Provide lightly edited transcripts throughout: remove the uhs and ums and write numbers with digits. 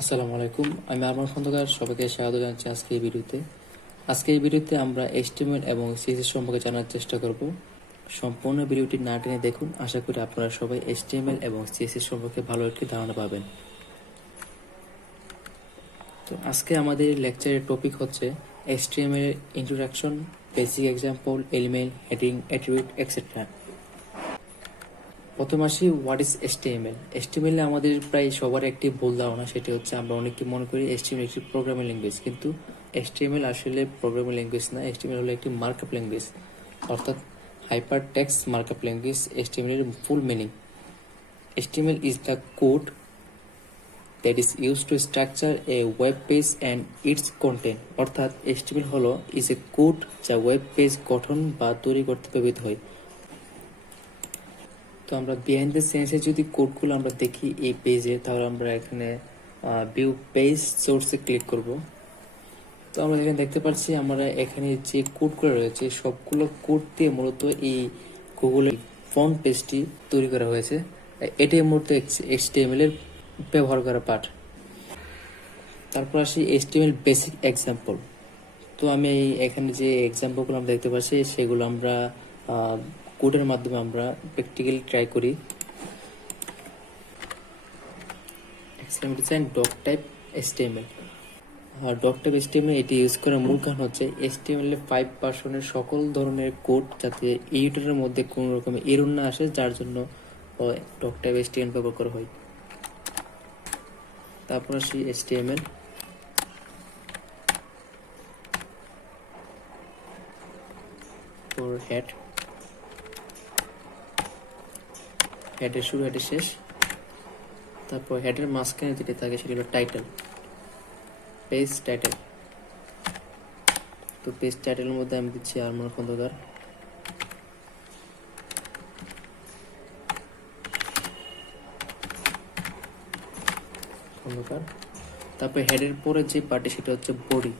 আসসালামু আলাইকুম, আমি আরমান খন্দকার। সবাইকে স্বাগত জানাচ্ছি আজকে এই ভিডিওতে আমরা HTML এবং CSS সম্পর্কে জানার চেষ্টা করব। সম্পূর্ণ ভিডিওটি না টেনে দেখুন। আশা করি আপনারা সবাই HTML এবং CSS সম্পর্কে ভালো একটি ধারণা পাবেন। তো আজকে আমাদের লেকচারের টপিক হচ্ছে HTML এর introduction, basic example, element, heading, attribute, etcetera. প্রথম আসি, হোয়াট ইজ HTML? HTML এ আমাদের প্রায় সবার একটি ভুল ধারণা, সেটি হচ্ছে আমরা অনেকে মনে করি HTML একটি প্রোগ্রামিং ল্যাঙ্গুয়েজ, কিন্তু HTML আসলে প্রোগ্রামিং ল্যাঙ্গুয়েজ না। HTML হলো একটি মার্কআপ ল্যাঙ্গুয়েজ, অর্থাৎ hyper text markup language. HTML এর full meaning: HTML is the code that is used to structure a web page and its content। অর্থাৎ HTML হলো is a code যা web page গঠন বা তৈরি করতে ব্যবহৃত হয়। তো আমরা বিহাইন্ড দ্য সেন্সে যদি কোডগুলো আমরা দেখি এই পেজে, তাহলে আমরা এখানে ভিউ পেজ সোর্সে ক্লিক করব। তো আমরা এখানে দেখতে পাচ্ছি আমরা এখানে যে কোডগুলো রয়েছে সবগুলো কোড দিয়ে মূলত এই গুগলের ফন্ট পেজটি তৈরি করা হয়েছে। এটাই মূলত HTML এর ব্যবহার করা পার্ট। তারপর আসি HTML বেসিক এক্সাম্পল। তো আমি এখানে যে এক্সাম্পলগুলো আমরা দেখতে পাচ্ছি সেগুলো আমরা কোডের মাধ্যমে আমরা প্র্যাকটিক্যালি ট্রাই করি। Example design doc type HTML। Doc type HTML এটি ইউজ করার মূল কারণ হচ্ছে HTML এর 5 ভার্সনের সকল ধরনের কোড যাতে এডিটরের মধ্যে কোনো রকমের এরর না আসে, যার জন্য ডক টাইপ HTML ব্যবহার করা হয়। তারপর আসি HTML ফর হেডের শুরু, হেডের শেষ। তারপর হেডের মাঝখানে যেটি থাকে সেটি হলো টাইটেল, পেজ টাইটেল। তো পেজ টাইটেলের মধ্যে আমি দিচ্ছি আরমান খন্দকার। তারপর হেডের পরে যে পার্টি সেটা হচ্ছে বডি।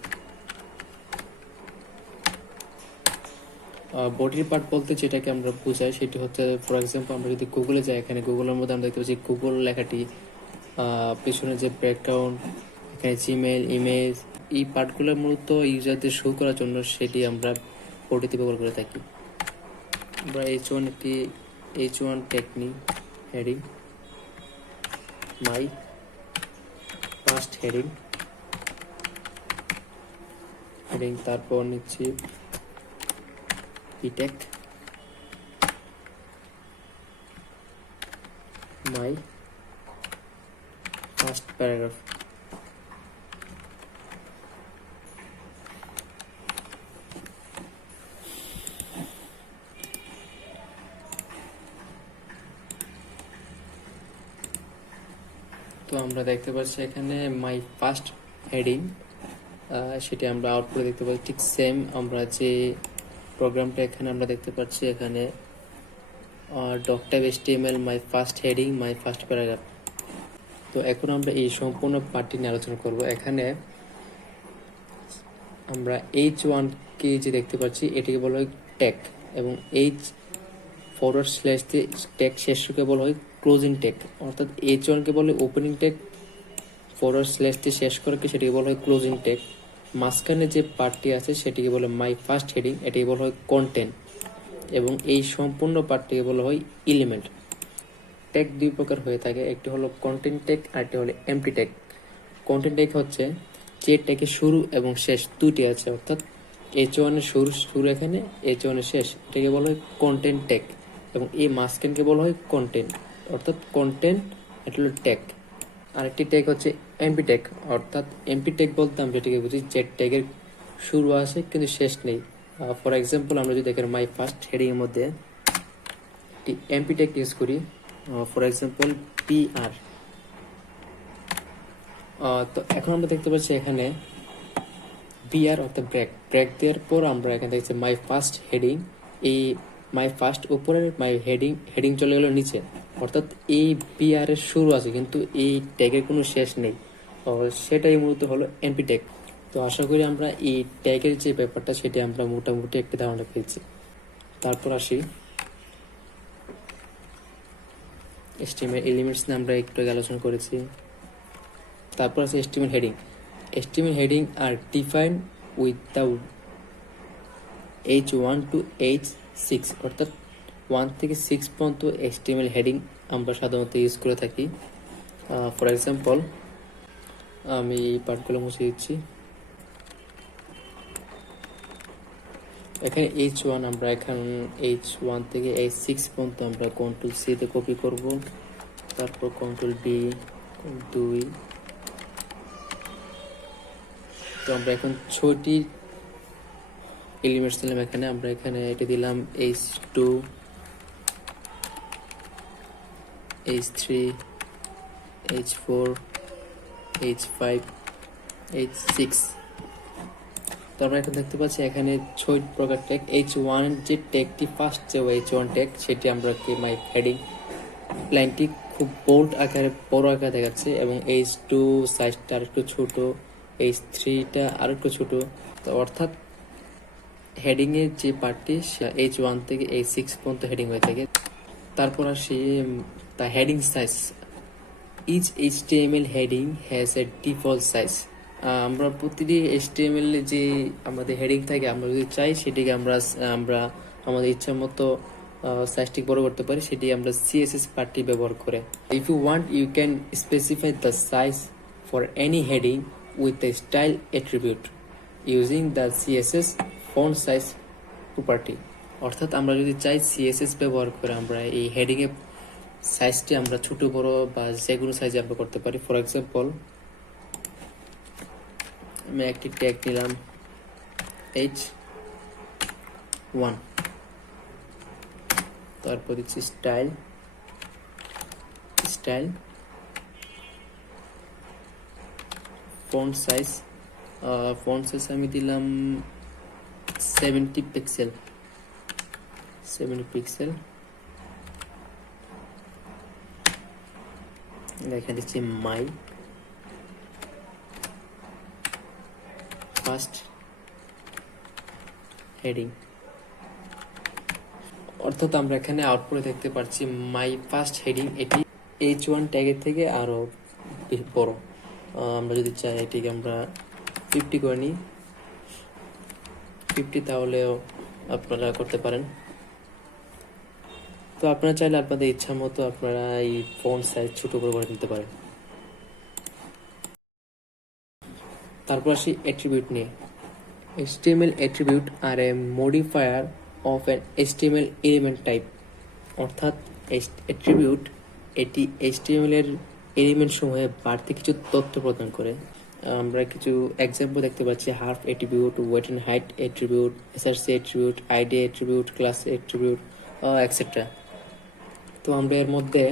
বডির পার্ট বলতে যেটাকে আমরা বোঝাই সেটি হচ্ছে, ফর এক্সাম্পল আমরা যদি গুগলে যাই, এখানে গুগলের মধ্যে আমরা দেখতে পাচ্ছি গুগল লেখাটি, পিছনে যে ব্যাকগ্রাউন্ড, এখানে জিমেল, ইমেজ, এই পার্টগুলো মূলত ইউজারদের শো করার জন্য সেটি আমরা বডিতে ব্যবহার করে থাকি। আমরা H1 technique heading, my first heading, তারপর নিচ্ছি টেক, মাই ফার্স্ট প্যারাগ্রাফ। তো আমরা দেখতে পাচ্ছি এখানে মাই ফার্স্ট হেডিং, সেটি আমরা আউটপুটে দেখতে পাচ্ছি। ঠিক সেম আমরা যে প্রোগ্রামটা এখানে আমরা দেখতে পাচ্ছি, এখানে doc type HTML, my first heading, my first paragraph. তো এখন আমরা এই সম্পূর্ণ পার্টটি নিয়ে আলোচনা করব। এখানে আমরা H1 কে যে দেখতে পাচ্ছি এটিকে বলা হয় ট্যাগ, এবং H// দিয়ে ট্যাগ শেষকে বলা হয় ক্লোজিং ট্যাগ। অর্থাৎ H1 কে বলে ওপেনিং ট্যাগ, / দিয়ে শেষ করাকে সেটিকে বলা হয় ক্লোজিং ট্যাগ। মাঝখানে যে পার্টটি আছে সেটিকে বলে মাই ফার্স্ট হেডিং, এটিকে বলা হয় কন্টেন্ট, এবং এই সম্পূর্ণ পার্টটিকে বলা হয় এলিমেন্ট। ট্যাগ দুই প্রকার হয়ে থাকে, একটি হলো কন্টেন্ট ট্যাগ আর একটি হলো এমটি ট্যাগ। কন্টেন্ট ট্যাগ হচ্ছে যে ট্যাগের শুরু এবং শেষ দুটি আছে, অর্থাৎ H1 এর শুরু এখানে, H1 এর শেষ, এটাকে বলা হয় কন্টেন্ট ট্যাগ, এবং এই মাঝখানকে বলা হয় কন্টেন্ট, অর্থাৎ কন্টেন্ট, এটা হলো ট্যাগ। আরেকটি ট্যাগ হচ্ছে এমপি ট্যাগ, অর্থাৎ এমপি ট্যাগ বলতে আমরা এটাকে বুঝি যে ট্যাগের শুরু আছে কিন্তু শেষ নেই। ফর এক্সাম্পল আমরা যদি দেখেন মাই ফার্স্ট হেডিং এর মধ্যে একটি এমপি ট্যাগ ইউজ করি, ফর এক্সাম্পল PR। তো এখন আমরা দেখতে পাচ্ছি এখানে PR অর্থাৎ ব্রেক দেওয়ার পর আমরা এখানে দেখছি মাই ফার্স্ট হেডিং, এই মাই ফার্স্ট উপরের, মাই হেডিং চলে গেল নিচে, অর্থাৎ এই PR এর শুরু আছে কিন্তু এই ট্যাগের কোনো শেষ নেই। সেটাই মূলত হলো এমপি ট্যাগ। তো আশা করি আমরা এই ট্যাগের যে ব্যাপারটা সেটি আমরা মোটামুটি একটি ধারণা পেয়েছি। তারপর আসি HTML এলিমেন্টস নিয়ে আমরা একটু আলোচনা করেছি। তারপর আছে HTML হেডিং। HTML হেডিং আর define with the H1 to H6, অর্থাৎ 1 থেকে 6 পর্যন্ত HTML হেডিং আমরা সাধারণত ইউজ করে থাকি। ফর এক্সাম্পল, আমি এই পার্টগুলো মুছে দিচ্ছি। এখানে H1, আমরা এখন H1 থেকে H6 পর্যন্ত আমরা Ctrl+C তে কপি করব, তারপর Ctrl+V, 2। তো আমরা এখন 6টি এলিমেন্টস দিলাম এখানে। আমরা এখানে এটা দিলাম H2, H3, H4, H5, H6। তো আমরা এখন দেখতে পাচ্ছি এখানে 6 প্রকার ট্যাগ। H1 যে ট্যাগটি ফার্স্ট, যে H1 ট্যাগ, সেটি আমরা কি মাই হেডিং লাইনটি খুব বোল্ড আকারে, বড় আকারে দেখাচ্ছে, এবং H2 সাইজটা আরেকটু ছোট, H3টা আরেকটু ছোট। তো অর্থাৎ হেডিং এর যে পার্টটি H1 থেকে H6 পর্যন্ত হেডিং হয়ে থাকে। তারপর আসি the heading size. Each HTML heading has a default size. আমরা প্রতিটি HTML যে আমাদের হেডিং থাকে, আমরা যদি চাই সেটিকে আমরা আমাদের ইচ্ছা মতো সাইজটি বড় করতে পারি, সেটি আমরা CSS পার্টটি ব্যবহার করে। If you want, you can specify the size for any heading with the style attribute using the CSS font size property. অর্থাৎ আমরা যদি চাই CSS ব্যবহার করে আমরা এই হেডিং এর সাইজটি আমরা ছোট বড় বা যে কোনো সাইজে আমরা করতে পারি। ফর এক্সাম্পল, আমি একটি ট্যাগ নিলাম H1, তারপর দিচ্ছি স্টাইল ফন্ট সাইজ আমি দিলাম 70 পিক্সেল। এখানে দিচ্ছি মাই ফার্স্ট হেডিং। অর্থাৎ আমরা এখানে আউটপুটে দেখতে পাচ্ছি মাই ফার্স্ট হেডিং, এটি H1 ট্যাগের থেকে আরো বড়। আমরা যদি চাই এটিকে আমরা 50 করে নিই, 50, তাহলেও আপনারা করতে পারেন। তো আপনারা চাইলে আপনাদের ইচ্ছা মতো আপনারা এই ফন্ট সাইজ ছোট করে দিতে পারেন। তারপর আসি অ্যাট্রিবিউট নিয়ে। HTML attribute are a modifier of an HTML element type। অর্থাৎ অ্যাট্রিবিউট এটি HTML এর এলিমেন্ট সমূহে বাড়তি কিছু তথ্য প্রদান করে। আমরা কিছু এক্সাম্পল দেখতে পাচ্ছি: href attribute, width and height attribute, SRC attribute, ID attribute, class attribute, etcetera. তো আমরা এর মধ্যে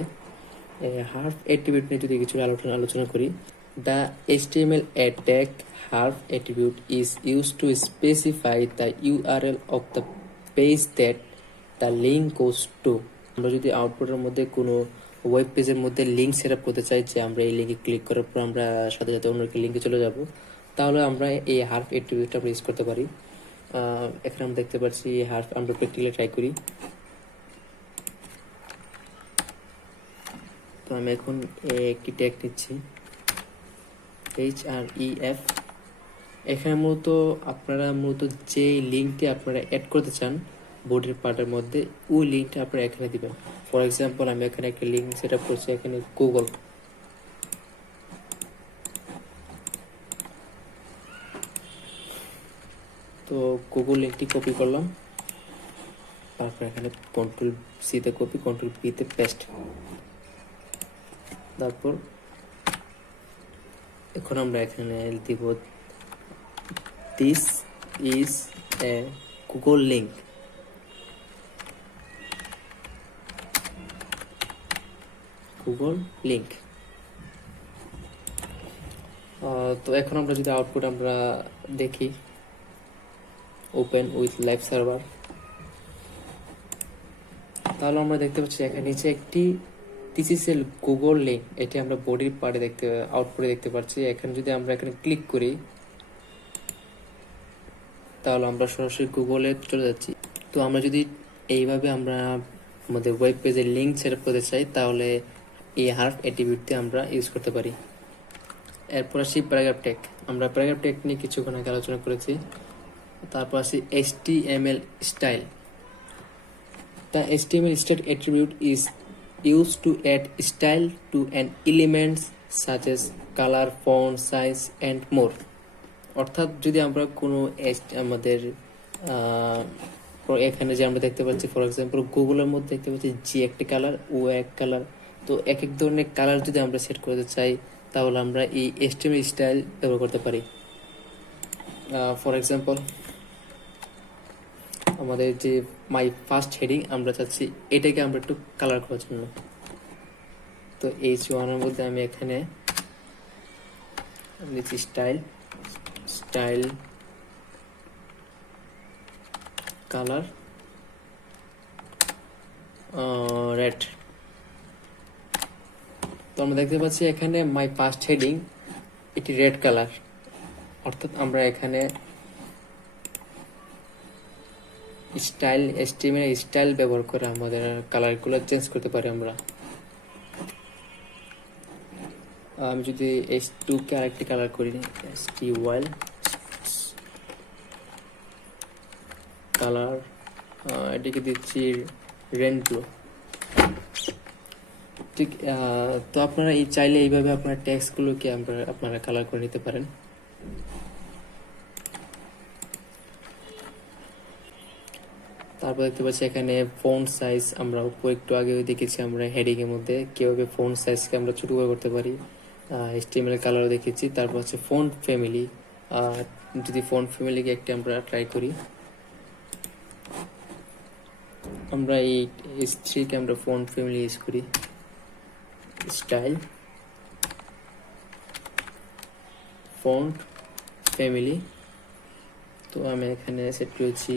হার্ফ অ্যাট্রিবিউট নিয়ে যদি কিছু আলোচনা করি, the HTML tag half attribute is used to specify the URL of the page that the link goes to। আমরা যদি আউটপুটের মধ্যে কোনো ওয়েব পেজের মধ্যে লিঙ্ক সেট আপ করতে চাই, যে আমরা এই লিঙ্কে ক্লিক করার পর আমরা সাথে সাথে অন্য একটি লিঙ্কে চলে যাব, তাহলে আমরা এই হার্ফ অ্যাট্রিবিউটটা আমরা ইউজ করতে পারি। এখানে আমরা দেখতে পাচ্ছি হার্ফ। আমরা প্র্যাকটিক্যালি ট্রাই করি। তো আমি এখন একটি ট্যাগ নিচ্ছি href। এখানে আপনারা যে লিঙ্কটি আপনারা অ্যাড করতে চান বডির পার্টের মধ্যে, ওই লিঙ্কটা আপনারা এখানে দিবেন। ফর এক্সাম্পল, আমি এখানে একটা লিঙ্ক সেট আপ করছি, এখানে গুগল। তো গুগল লিঙ্কটি কপি করলাম, তারপর এখানে Ctrl+C তে কপি, Ctrl+V তে পেস্ট। তারপর এখন আমরা এখানে দিব this is a Google link. তো এখন আমরা যদি আউটপুট আমরা দেখি, ওপেন উইথ লাইভ সার্ভার, তাহলে আমরা দেখতে পাচ্ছি এখানে নিচে একটি this is a Google link, এটি আমরা বডির পার্টে আউটপুটে দেখতে পাচ্ছি। এখানে যদি আমরা এখানে ক্লিক করি, তাহলে আমরা সরাসরি গুগলে চলে যাচ্ছি। তো আমরা যদি এইভাবে আমরা আমাদের ওয়েব পেজের লিঙ্ক সেট আপ করতে চাই, তাহলে এই হার্ফ অ্যাট্রিবিউটটি আমরা ইউজ করতে পারি। এরপর আসি প্যারাগ্রাফ ট্যাগ। আমরা প্যারাগ্রাফ ট্যাগ নিয়ে কিছুক্ষণ আগে আলোচনা করেছি। তারপর আসি HTML style. The HTML style attribute is used to add style to an elements such as color, font, size and more. অর্থাৎ যদি আমরা কোনো আমাদের এখানে যে আমরা দেখতে পাচ্ছি, ফর এক্সাম্পল গুগলের মধ্যে দেখতে পাচ্ছি জি একটি কালার, ও এক কালার, তো এক এক ধরনের কালার যদি আমরা সেট করতে চাই তাহলে আমরা এই HTML স্টাইল ব্যবহার করতে পারি। ফর এক্সাম্পল আমাদের যে মাই ফার্স্ট হেডিং আমরা চাচ্ছি এটাকে আমরা একটু কালার করার জন্য, তো H1 এর মধ্যে আমি এখানে নিচ্ছি স্টাইল কালার রেড। তো আমরা দেখতে পাচ্ছি এখানে মাই ফার্স্ট হেডিং এটি রেড কালার, অর্থাৎ আমরা এখানে স্টাইল HTML স্টাইল ব্যবহার করে আমাদের কালারগুলো চেঞ্জ করতে পারি আমরা। আমি যদি H2 কে আরেকটি কালার করি, STYL কালার, এটিকে দিচ্ছি রেনব্লো। ঠিক, তো আপনারা এই চাইলে এইভাবে আপনার টেক্সটগুলোকে আপনারা কালার করে নিতে পারেন। তারপর দেখতে পাচ্ছি এখানে ফন্ট সাইজ, আমরা একটু আগে দেখেছি আমরা হেডিং এর মধ্যে কিভাবে ফন্ট সাইজকে আমরা ছোট করে করতে পারি, HTML কালারও দেখেছি। তারপর হচ্ছে ফন্ট ফ্যামিলি, যদি ফন্ট ফ্যামিলিকে একটা আমরা ট্রাই করি, আমরা এই H3 কে আমরা ফন্ট ফ্যামিলি ইউজ করি, স্টাইল ফন্ট ফ্যামিলি। তো আমি এখানে সেট করেছি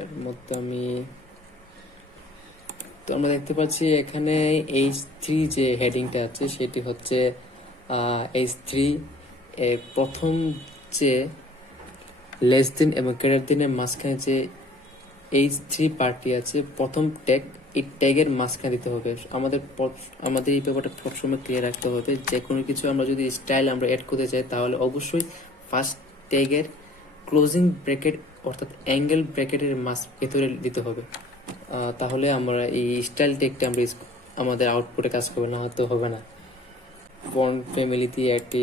এর মধ্যে তো আমরা দেখতে পাচ্ছি এখানে H3 যে হেডিংটা আছে সেটি হচ্ছে H3 প্রথম যে লেস দেন এবং গ্রেটার দেনের মাঝখানে যে H3 পার্টটি আছে, প্রথম ট্যাগ, এই ট্যাগের মাঝখানে দিতে হবে। আমাদের এই ব্যাপারটা সবসময় ক্লিয়ার রাখতে হবে, যে কোনো কিছু আমরা যদি স্টাইল আমরা অ্যাড করতে চাই তাহলে অবশ্যই ফার্স্ট ট্যাগের ক্লোজিং ব্র্যাকেট অর্থাৎ অ্যাঙ্গেল ব্র্যাকেটের ভেতরে দিতে হবে, তাহলে আমরা এই স্টাইল ট্যাগটা আমরা আমাদের আউটপুটে কাজ করবে, না হয়তো হবে না। ফন্ট ফ্যামিলি দিয়ে একটি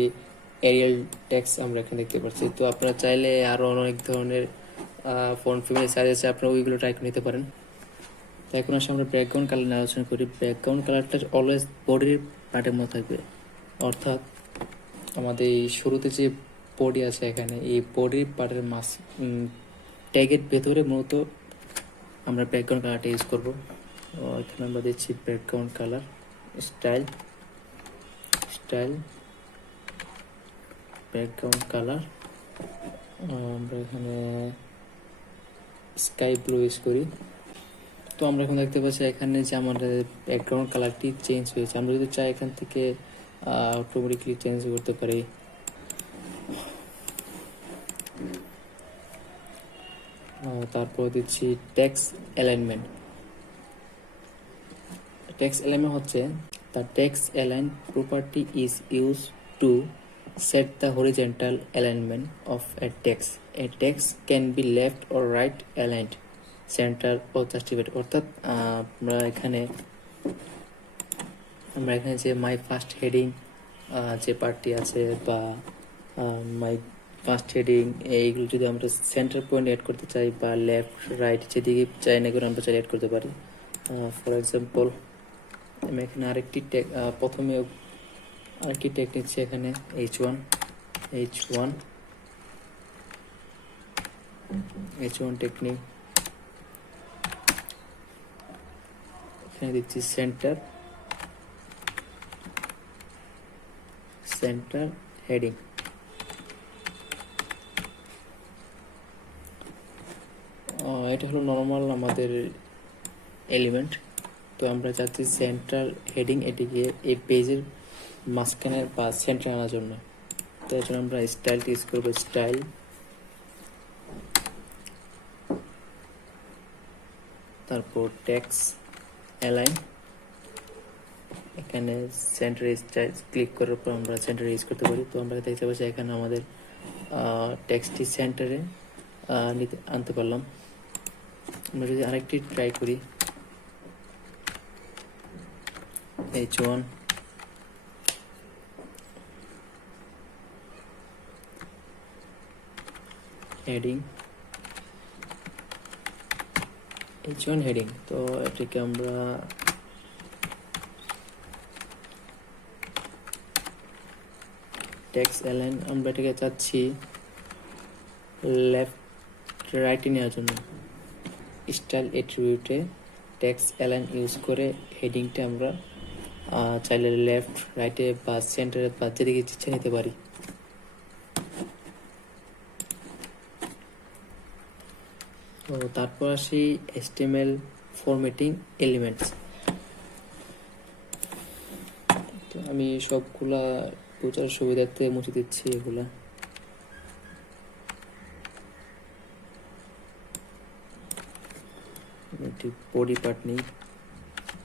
এরিয়াল টেক্সট আমরা এখানে দেখতে পাচ্ছি। তো আপনারা চাইলে আরো অনেক ধরনের ফন্ট ফ্যামিলি সাইজ আছে, আপনারা ওইগুলো ট্রাই করে নিতে পারেন। তো এখন আসলে আমরা ব্যাকগ্রাউন্ড কালার নিয়ে আলোচনা করি। ব্যাকগ্রাউন্ড কালারটা অলওয়েজ বডির পার্টের মতো থাকবে, অর্থাৎ আমাদের এই শুরুতে যে বডি আছে এখানে এই বডির পার্টের ট্যাগের ভেতরে মূলত আমরা ব্যাকগ্রাউন্ড কালারটা ইউজ করবো। এখানে আমরা দিচ্ছি background colour style background colour, আমরা এখানে স্কাই ব্লু ইউজ করি। তো আমরা এখন দেখতে পাচ্ছি এখানে যে আমাদের ব্যাকগ্রাউন্ড কালারটি চেঞ্জ হয়েছে। আমরা যদি চাই এখান থেকে অটোমেটিকলি চেঞ্জ করতে পারি। তারপর দিচ্ছি টেক্সট অ্যালাইনমেন্ট। টেক্সট অ্যালাইনমেন্ট হচ্ছে the text align property is used to set the horizontal alignment of a text. A text can be left or right aligned, center or justified. অর্থাৎ আমরা এখানে যে মাই first heading যে পার্টটি আছে বা মাই first heading এইগুলো যদি আমরা সেন্টার পয়েন্ট অ্যাড করতে চাই বা লেফট রাইট যেদিকে চাই না করে আমরা চাই অ্যাড করতে পারি। ফর এক্সাম্পল আমি এখানে প্রথমে আরেকটি ট্যাগ নিচ্ছি, এখানে H1 টেকনিক, এখানে দিচ্ছি সেন্টার হেডিং। এটা হলো নর্মাল আমাদের এলিমেন্ট। তো আমরা চাচ্ছি সেন্ট্রাল হেডিং এটিকে এই পেজের মাঝখানে বা সেন্টার আনার জন্য। তো এর জন্য আমরা স্টাইলটি ইউজ করবো, স্টাইল তারপর টেক্সট অ্যালাইন, এখানে সেন্টার ক্লিক করার পর আমরা সেন্টার ইউজ করতে পারি। তো আমরা দেখতে পাচ্ছি এখানে আমাদের টেক্সটটি সেন্টারে আনতে পারলাম। আমরা যদি আরেকটি ট্রাই করি, H1 হেডিং, H1 হেডিং, তো এটিকে আমরা টেক্সট অ্যালাইন, আমরা এটাকে চাচ্ছি লেফট রাইটে নেওয়ার জন্য। স্টাইল অ্যাট্রিবিউটে টেক্সট অ্যালাইন ইউজ করে হেডিংটা আমরা চাইলে লেফট রাইটে বা সেন্টারে বা যেদিকে ইচ্ছে নিতে পারি। তো তারপর আসি HTML ফরম্যাটিং এলিমেন্টস। তো আমি সবগুলা বোঝার সুবিধার্থে মুছে দিচ্ছি এগুলা। একটি বডি পার্ট নেই,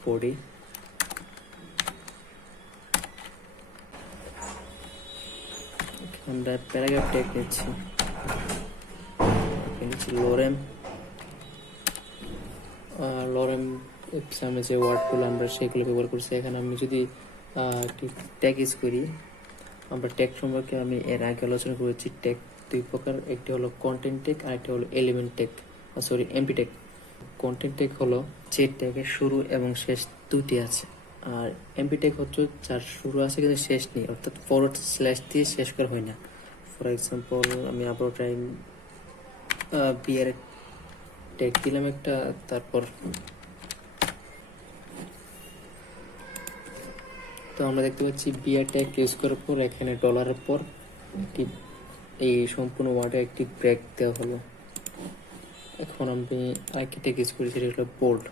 বডি, আমরা প্যারাগ্রাফ ট্যাগ নিচ্ছি, লোরেম। লোরেম সামনে যে ওয়ার্ডগুলো আমরা সেগুলো ব্যবহার করছি। এখানে আমি যদি ট্যাগ ইউজ করি, আমরা ট্যাগ সম্পর্কে আমি এর আগে আলোচনা করেছি। ট্যাগ দুই প্রকার, একটি হলো কন্টেন্ট ট্যাগ আর একটি হলো element tag, MP tag. Content tag হলো যে ট্যাগের শুরু এবং শেষ দুটি আছে, আর এমপি ট্যাগ হচ্ছে যার শুরু আছে কিন্তু শেষ নেই, অর্থাৎ ফরওয়ার্ড স্ল্যাশ দিয়ে শেষ করা হয় না। ফর এক্সাম্পল আমি আবার টাইম বিয়ার ট্যাগ দিলাম একটা, তারপর তো আমরা দেখতে পাচ্ছি বিয়ার ট্যাগ ইউজ করার পর এখানে ডলারের পর একটি এই সম্পূর্ণ ওয়ার্ডে একটি ব্রেক দেওয়া হলো। এখন আমি আরেকটি ট্যাগ ইউজ করি, সেটা হলো বোল্ড।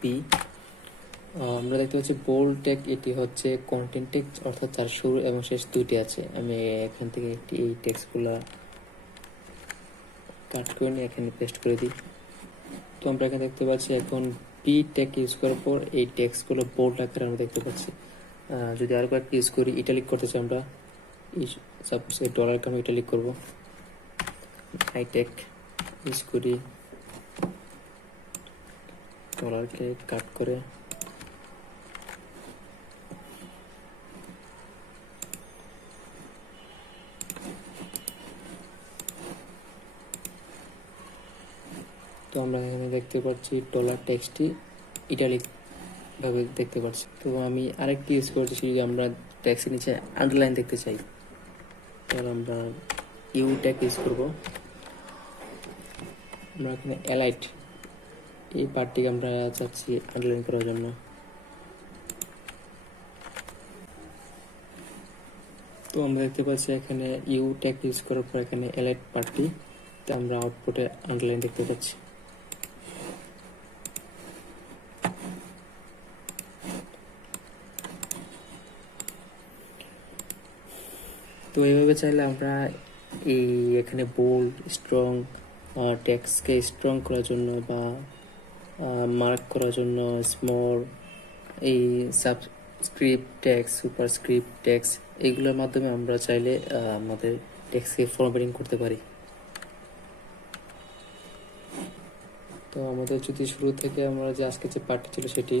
পি, আমরা দেখতে পাচ্ছি বোল্ড ট্যাগ, এটি হচ্ছে কন্টেন্ট ট্যাগ, অর্থাৎ তার শুরু এবং শেষ দুইটি আছে। আমি এখান থেকে একটি এই টেক্সটগুলা কাট করে নিয়ে এখানে পেস্ট করে দিই। তো আমরা এখানে দেখতে পাচ্ছি এখন পি ট্যাগ ইউজ করার পর এই টেক্সটগুলো বোল্ড আকারে আমরা দেখতে পাচ্ছি। যদি আরো কয়েকটি ইউজ করি, ইটালিক করতে চাই আমরা, সাপোজ এই ডলার কারণে ইটালিক করবো, আই ট্যাগ ইউজ করি, ডলারকে কাট করে তো আমরা এখানে দেখতে পাচ্ছি ডলার টেক্সটটি ইটালিক ভাবে দেখতে পাচ্ছি। তো আমি আরেকটি ইউজ করছি, যদি আমরা টেক্সটের নিচে আন্ডারলাইন দেখতে চাই, তাহলে আমরা ইউ ট্যাগ ইউজ করবো। আমরা এখানে অ্যালাইট এই পার্টটিকে আমরা চাচ্ছি আন্ডারলাইন করার জন্য। তো আমরা দেখতে পাচ্ছি এখানে ইউ ট্যাগ ইউজ করার পর এখানে অ্যালাইট পার্টটি আমরা আউটপুটে আন্ডারলাইন দেখতে পাচ্ছি। তো এইভাবে চাইলে আমরা এই এখানে বোল্ড, স্ট্রং টেক্সটকে স্ট্রং করার জন্য বা মার্ক করার জন্য স্মল, এই সাবস্ক্রিপ্ট টেক্সট, সুপারস্ক্রিপ্ট টেক্সট, এইগুলোর মাধ্যমে আমরা চাইলে আমাদের টেক্সটকে ফরম্যাটিং করতে পারি। তো আমাদের যদি শুরু থেকে আমরা যে আজকে যে পার্টটি ছিল সেটি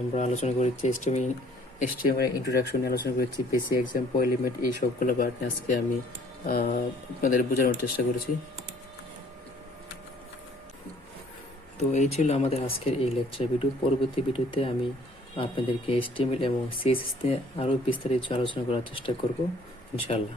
আমরা আলোচনা করেছি, HTML ইন্ট্রোডাকশন আলোচনা করেছি, বেসিক এক্সাম্পল, এলিমেন্ট, এই সবগুলো পার্ট আজকে আমি আপনাদের বোঝানোর চেষ্টা করেছি। তো এই ছিল আমাদের আজকের এই লেকচার ভিডিও। পরবর্তী ভিডিওতে আমি আপনাদেরকে HTML এবং CSS নিয়ে আরও বিস্তারিত আলোচনা করার চেষ্টা করব ইনশাআল্লাহ।